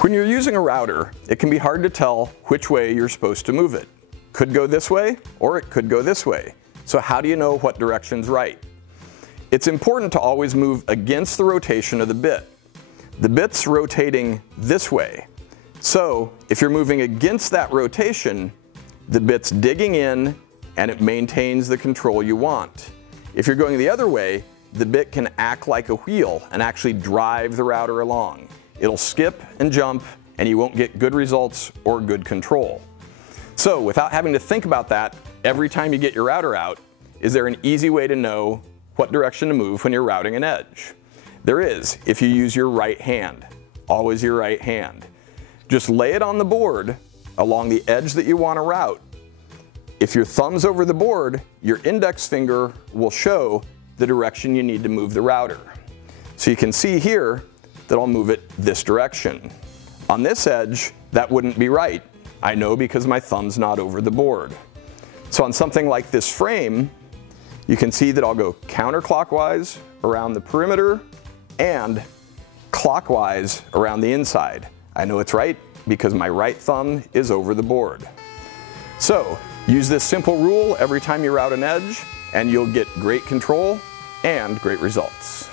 When you're using a router, it can be hard to tell which way you're supposed to move it. Could go this way, or it could go this way. So how do you know what direction's right? It's important to always move against the rotation of the bit. The bit's rotating this way. So if you're moving against that rotation, the bit's digging in and it maintains the control you want. If you're going the other way, the bit can act like a wheel and actually drive the router along. It'll skip and jump and you won't get good results or good control. So without having to think about that every time you get your router out, is there an easy way to know what direction to move when you're routing an edge? There is, if you use your right hand. Always your right hand. Just lay it on the board along the edge that you want to route. If your thumb's over the board, your index finger will show the direction you need to move the router. So you can see here that I'll move it this direction. On this edge, that wouldn't be right. I know because my thumb's not over the board. So on something like this frame, you can see that I'll go counterclockwise around the perimeter and clockwise around the inside. I know it's right because my right thumb is over the board. So use this simple rule every time you route an edge and you'll get great control and great results.